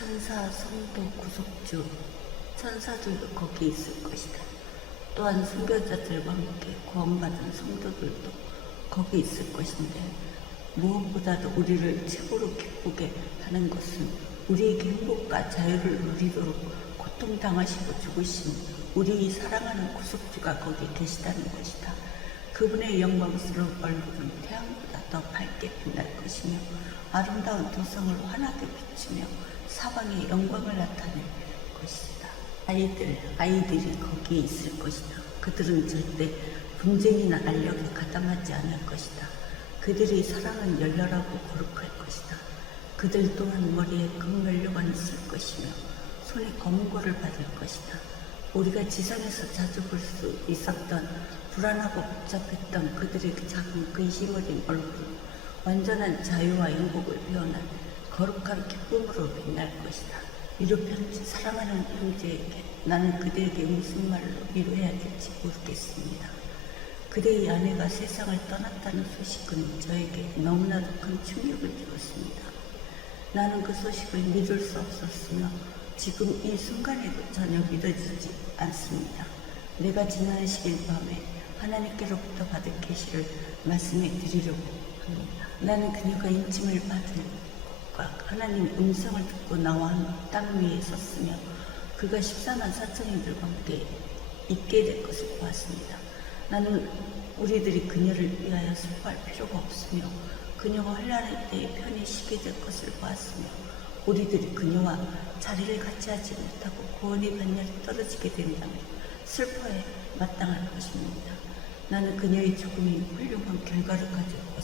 천사, 성도, 구속주, 천사들도 거기 있을 것이다. 또한 순교자들과 함께 구원받은 성도들도 거기 있을 것인데 무엇보다도 우리를 최고로 기쁘게 하는 것은 우리에게 행복과 자유를 누리도록 고통당하시고 죽으신 우리 사랑하는 구속주가 거기 계시다는 것이다. 그분의 영광스러운 얼굴은 태양보다 더 밝게 빛날 것이며 아름다운 도성을 환하게 비추며 사방에 영광을 나타낼 것이다. 아이들, 아이들이 거기에 있을 것이다. 그들은 절대 분쟁이나 알력에 가담하지 않을 것이다. 그들의 사랑은 열렬하고 거룩할 것이다. 그들 또한 머리에 금면류관이 있을 것이며 손에 검은고를 받을 것이다. 우리가 지상에서 자주 볼 수 있었던 불안하고 복잡했던 그들의 그 작은 근심 어린 얼굴, 완전한 자유와 행복을 표현한 거룩한 기쁨으로 빛날 것이다. 위로편지 사랑하는 형제에게 나는 그대에게 무슨 말로 위로해야 될지 모르겠습니다. 그대의 아내가 세상을 떠났다는 소식은 저에게 너무나도 큰 충격을 주었습니다. 나는 그 소식을 믿을 수 없었으며 지금 이 순간에도 전혀 믿어지지 않습니다. 내가 지난 10일 밤에 하나님께로부터 받은 계시를 말씀해 드리려고 합니다. 나는 그녀가 인침을 받은 것과 하나님 음성을 듣고 나와 땅 위에 섰으며 그가 14만 4천인들과 함께 있게 될 것을 보았습니다. 나는 우리들이 그녀를 위하여 슬퍼할 필요가 없으며 그녀가 환란할 때에 편히 쉬게 될 것을 보았으며 우리들이 그녀와 자리를 같이 하지 못하고 구원의 반열에 떨어지게 된다면 슬퍼에 마땅할 것입니다. 나는 그녀의 죽음이 훌륭한 결과를 가지고